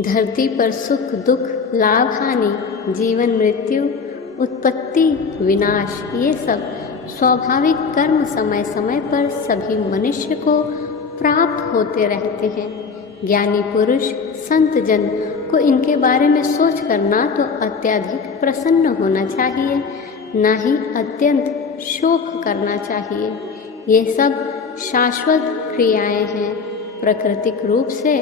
धरती पर सुख दुख, लाभ हानि, जीवन मृत्यु, उत्पत्ति विनाश, ये सब स्वाभाविक कर्म समय समय पर सभी मनुष्य को प्राप्त होते रहते हैं। ज्ञानी पुरुष संत जन को इनके बारे में सोच कर ना तो अत्यधिक प्रसन्न होना चाहिए, ना ही अत्यंत शोक करना चाहिए। ये सब शाश्वत क्रियाएं हैं, प्राकृतिक रूप से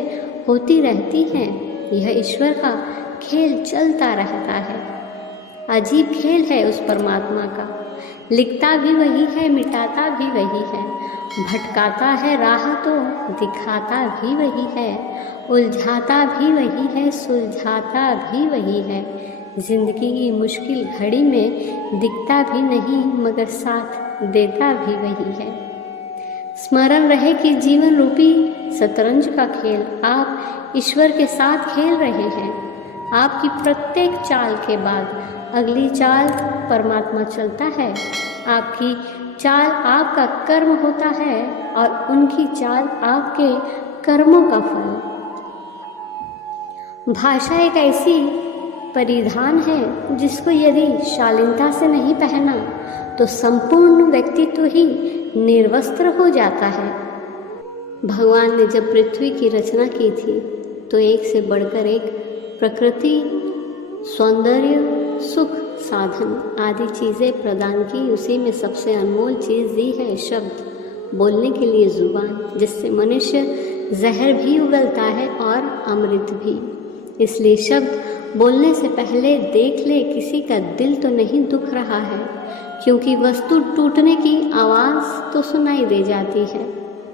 होती रहती हैं। यह ईश्वर का खेल चलता रहता है। अजीब खेल है उस परमात्मा का, लिखता भी वही है, मिटाता भी वही है, भटकाता है राह तो दिखाता भी वही है, उलझाता भी वही है, सुलझाता भी वही है। जिंदगी की मुश्किल घड़ी में दिखता भी नहीं मगर साथ देता भी वही है। स्मरण रहे कि जीवन रूपी शतरंज का खेल आप ईश्वर के साथ खेल रहे हैं। आपकी प्रत्येक चाल के बाद अगली चाल परमात्मा चलता है। आपकी चाल आपका कर्म होता है और उनकी चाल आपके कर्मों का फल। भाषा एक ऐसी परिधान है जिसको यदि शालीनता से नहीं पहना तो संपूर्ण व्यक्तित्व ही निर्वस्त्र हो जाता है। भगवान ने जब पृथ्वी की रचना की थी तो एक से बढ़कर एक प्रकृति, सौंदर्य, सुख, साधन आदि चीज़ें प्रदान की। उसी में सबसे अनमोल चीज़ दी है शब्द, बोलने के लिए जुबान, जिससे मनुष्य जहर भी उगलता है और अमृत भी। इसलिए शब्द बोलने से पहले देख ले किसी का दिल तो नहीं दुख रहा है, क्योंकि वस्तु टूटने की आवाज़ तो सुनाई दे जाती है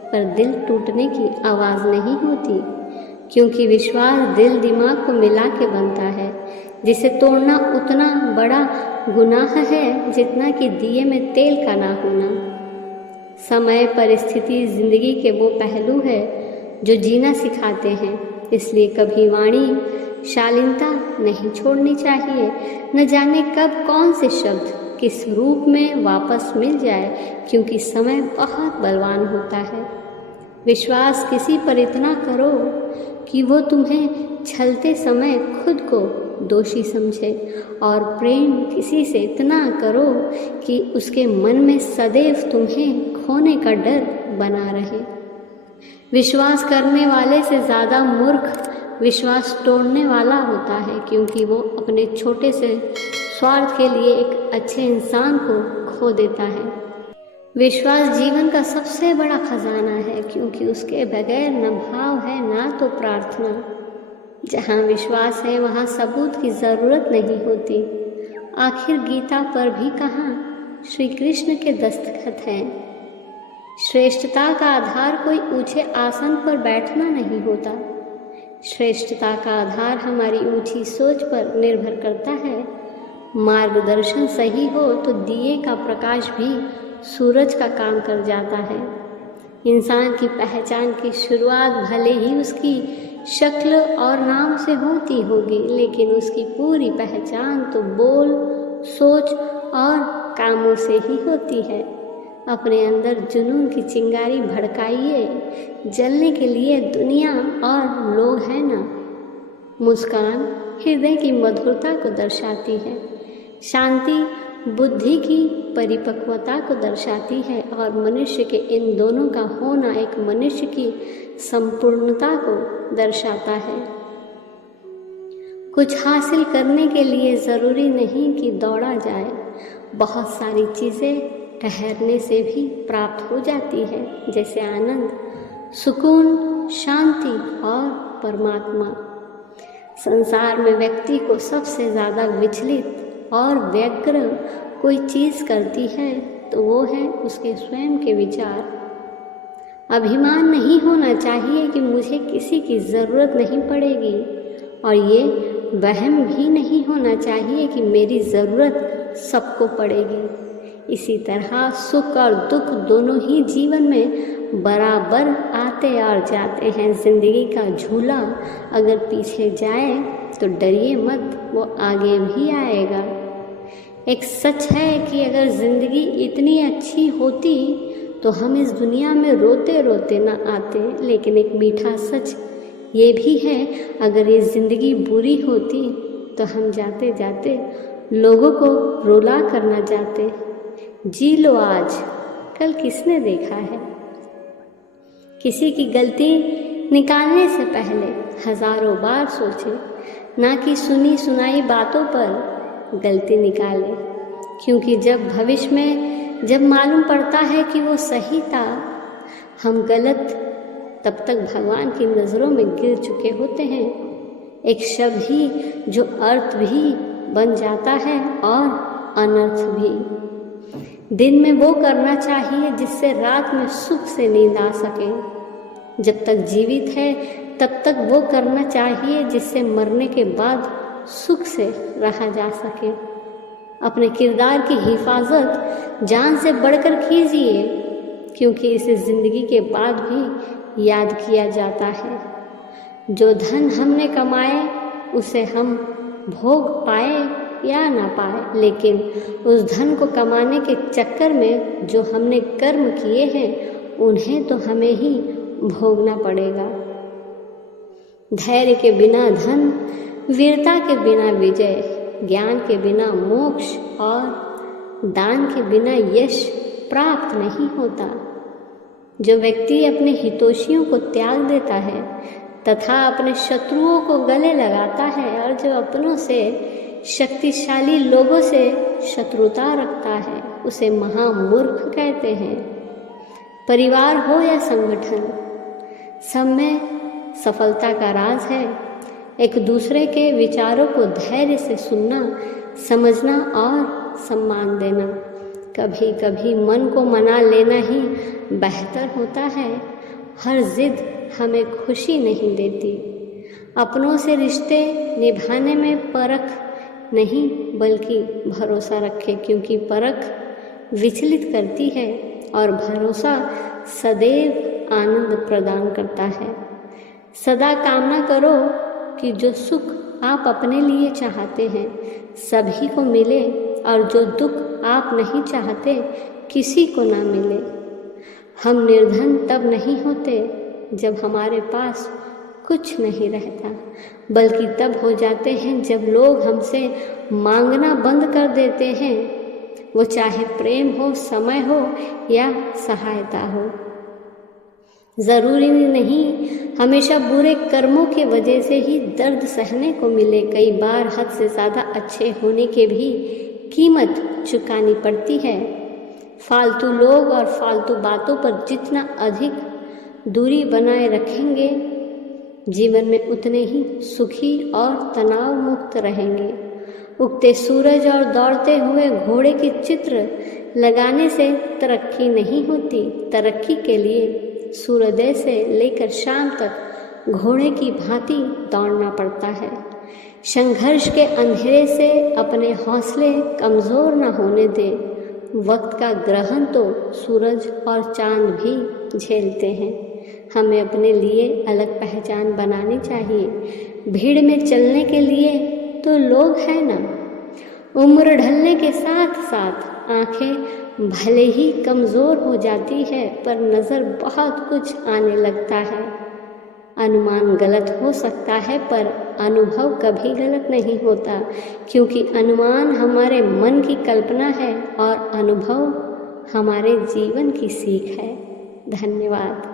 पर दिल टूटने की आवाज़ नहीं होती, क्योंकि विश्वास दिल दिमाग को मिला के बनता है, जिसे तोड़ना उतना बड़ा गुनाह है जितना कि दिए में तेल का ना होना। समय, परिस्थिति, जिंदगी के वो पहलू है जो जीना सिखाते हैं। इसलिए कभी वाणी शालीनता नहीं छोड़नी चाहिए। न जाने कब कौन से शब्द किस रूप में वापस मिल जाए, क्योंकि समय बहुत बलवान होता है। विश्वास किसी पर इतना करो कि वो तुम्हें छलते समय खुद को दोषी समझे, और प्रेम किसी से इतना करो कि उसके मन में सदैव तुम्हें खोने का डर बना रहे। विश्वास करने वाले से ज़्यादा मूर्ख विश्वास तोड़ने वाला होता है, क्योंकि वो अपने छोटे से स्वार्थ के लिए एक अच्छे इंसान को खो देता है। विश्वास जीवन का सबसे बड़ा खजाना है, क्योंकि उसके बगैर न भाव है ना तो प्रार्थना। जहाँ विश्वास है वहाँ सबूत की ज़रूरत नहीं होती। आखिर गीता पर भी कहाँ श्री कृष्ण के दस्तखत हैं। श्रेष्ठता का आधार कोई ऊंचे आसन पर बैठना नहीं होता। श्रेष्ठता का आधार हमारी ऊंची सोच पर निर्भर करता है। मार्गदर्शन सही हो तो दिए का प्रकाश भी सूरज का काम कर जाता है। इंसान की पहचान की शुरुआत भले ही उसकी शक्ल और नाम से होती होगी, लेकिन उसकी पूरी पहचान तो बोल, सोच और कामों से ही होती है। अपने अंदर जुनून की चिंगारी भड़काइए, जलने के लिए दुनिया और लोग हैं ना। मुस्कान हृदय की मधुरता को दर्शाती है। शांति बुद्धि की परिपक्वता को दर्शाती है, और मनुष्य के इन दोनों का होना एक मनुष्य की संपूर्णता को दर्शाता है। कुछ हासिल करने के लिए ज़रूरी नहीं कि दौड़ा जाए। बहुत सारी चीज़ें ठहरने से भी प्राप्त हो जाती है, जैसे आनंद, सुकून, शांति और परमात्मा। संसार में व्यक्ति को सबसे ज़्यादा विचलित और व्यग्र कोई चीज़ करती है तो वो है उसके स्वयं के विचार। अभिमान नहीं होना चाहिए कि मुझे किसी की ज़रूरत नहीं पड़ेगी, और ये वहम भी नहीं होना चाहिए कि मेरी ज़रूरत सबको पड़ेगी। इसी तरह सुख और दुख दोनों ही जीवन में बराबर आते और जाते हैं। ज़िंदगी का झूला अगर पीछे जाए तो डरिए मत, वो आगे भी आएगा। एक सच है कि अगर ज़िंदगी इतनी अच्छी होती तो हम इस दुनिया में रोते रोते ना आते। लेकिन एक मीठा सच ये भी है, अगर ये ज़िंदगी बुरी होती तो हम जाते जाते लोगों को रुला कर न जाते। जी लो आज, कल किसने देखा है। किसी की गलती निकालने से पहले हजारों बार सोचे, ना कि सुनी सुनाई बातों पर गलती निकाले। क्योंकि जब भविष्य में जब मालूम पड़ता है कि वो सही था, हम गलत, तब तक भगवान की नज़रों में गिर चुके होते हैं। एक शब्द ही जो अर्थ भी बन जाता है और अनर्थ भी। दिन में वो करना चाहिए जिससे रात में सुख से नींद आ सके। जब तक जीवित है तब तक वो करना चाहिए जिससे मरने के बाद सुख से रहा जा सके। अपने किरदार की हिफाजत जान से बढ़कर कीजिए, क्योंकि इसे ज़िंदगी के बाद भी याद किया जाता है। जो धन हमने कमाए उसे हम भोग पाए या ना पाए, लेकिन उस धन को कमाने के चक्कर में जो हमने कर्म किए हैं उन्हें तो हमें ही भोगना पड़ेगा। धैर्य के बिना धन, वीरता के बिना विजय, ज्ञान के बिना मोक्ष और दान के बिना यश प्राप्त नहीं होता। जो व्यक्ति अपने हितैषियों को त्याग देता है तथा अपने शत्रुओं को गले लगाता है और जो अपनों से शक्तिशाली लोगों से शत्रुता रखता है, उसे महामूर्ख कहते हैं। परिवार हो या संगठन, सब में सफलता का राज है एक दूसरे के विचारों को धैर्य से सुनना, समझना और सम्मान देना। कभी कभी मन को मना लेना ही बेहतर होता है। हर जिद हमें खुशी नहीं देती। अपनों से रिश्ते निभाने में परख नहीं बल्कि भरोसा रखें, क्योंकि परख विचलित करती है और भरोसा सदैव आनंद प्रदान करता है। सदा कामना करो कि जो सुख आप अपने लिए चाहते हैं सभी को मिले और जो दुख आप नहीं चाहते किसी को ना मिले। हम निर्धन तब नहीं होते जब हमारे पास कुछ नहीं रहता, बल्कि तब हो जाते हैं जब लोग हमसे मांगना बंद कर देते हैं, वो चाहे प्रेम हो, समय हो या सहायता हो। ज़रूरी नहीं हमेशा बुरे कर्मों के वजह से ही दर्द सहने को मिले। कई बार हद से ज़्यादा अच्छे होने के भी कीमत चुकानी पड़ती है। फालतू लोग और फालतू बातों पर जितना अधिक दूरी बनाए रखेंगे, जीवन में उतने ही सुखी और तनाव मुक्त रहेंगे। उगते सूरज और दौड़ते हुए घोड़े के चित्र लगाने से तरक्की नहीं होती। तरक्की के लिए सूर्योदय से लेकर शाम तक घोड़े की भांति दौड़ना पड़ता है। संघर्ष के अंधेरे से अपने हौसले कमज़ोर न होने दें। वक्त का ग्रहण तो सूरज और चांद भी झेलते हैं। हमें अपने लिए अलग पहचान बनानी चाहिए। भीड़ में चलने के लिए तो लोग हैं ना। उम्र ढलने के साथ साथ आंखें भले ही कमज़ोर हो जाती है, पर नज़र बहुत कुछ आने लगता है। अनुमान गलत हो सकता है पर अनुभव कभी गलत नहीं होता, क्योंकि अनुमान हमारे मन की कल्पना है और अनुभव हमारे जीवन की सीख है। धन्यवाद।